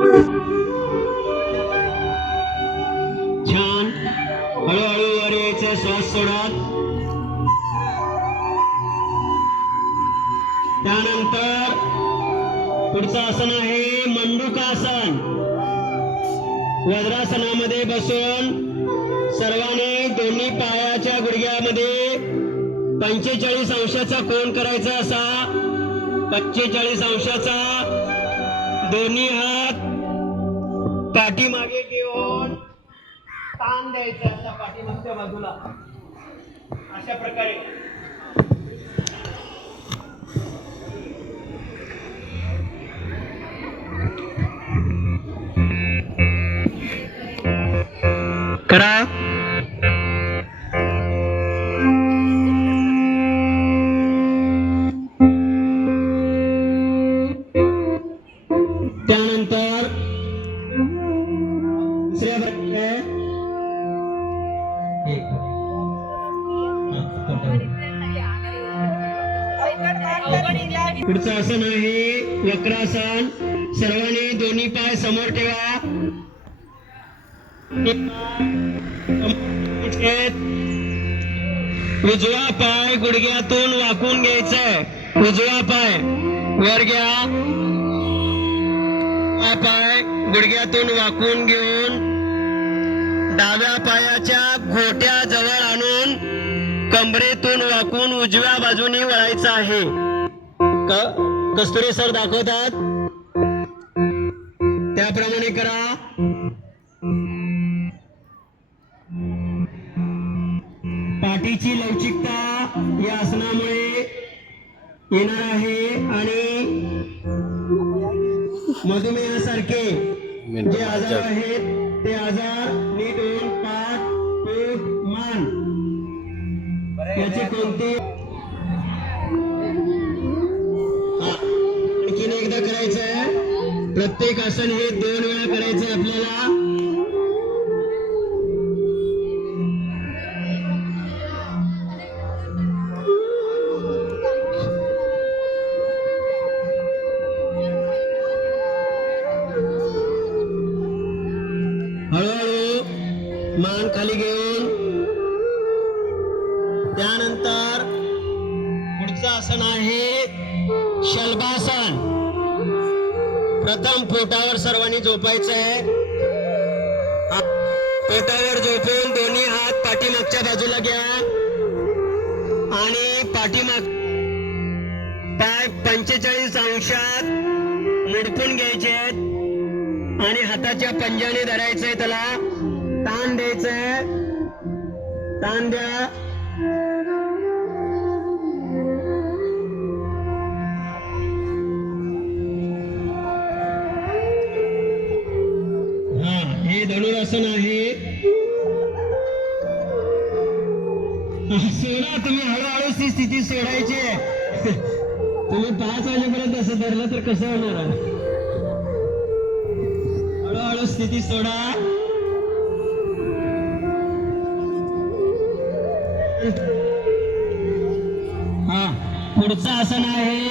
छान. हळूहळू वर श्वास सोडत. त्यानंतर पुढचं आसन आहे मंडुकासन. वज्रासनामध्ये बसून सर्वांनी दोन्ही पायाच्या गुडघ्यामध्ये पंचेचाळीस अंशाचा कोण करायचा असा. पंचेचाळीस अंशाचा दोन्ही हात पाठीमागे घेऊन ताण द्यायचा असा पाठीमागच्या बाजूला. अशा प्रकारे. करा. दुसऱ्या. हा. पुढचं आसन आहे वक्रासन. सर्वांनी दोन्ही पाय समोर ठेवा. उजवा पाय गुडघ्यातून वाकून घ्यायचंय. उजवा पाय. वर घ्या. पाय गुडघ्यातून वाकून घेऊन. डाव्या पायाच्या घोट्या जवळ आणून कमरेतून वाकून उजव्या बाजूनी वळायचं आहे. कस्तुरी सर दाखवतात. त्याप्रमाणे करा. पाठीची लवचिकता या आसनामुळे येणार आहे आणि मधुमेहासारखे जे आजार आहेत ते आजार नीट होऊन पाठ पोट मान याची कोणती? हा, आणखीन एकदा करायचंय. प्रत्येक आसन हे दोन वेळा करायचंय आपल्याला. हळूहळू मान खाली घेऊन. त्यानंतर पुढचं आसन आहे शल्भासन. प्रथम पोटावर सर्वांनी झोपायचं आहे पोटावर झोपून दोन्ही हात पाठीमागच्या बाजूला घ्या. आणि पाठीमाग पाय पंचेचाळीस अंशात मिडपून घ्यायचे आहेत आणि हाताच्या पंजाने धरायचंय त्याला. ताण द्यायचंय. ताण द्या. हा हे धनुरासन आहे सोडा तुम्ही हळूहळू ती स्थिती सोडायची तुम्ही पाच वाजेपर्यंत असं धरलं तर कसं होणार आहे? हळूहळू स्थिती सोडा. हा पुढचं आसन आहे.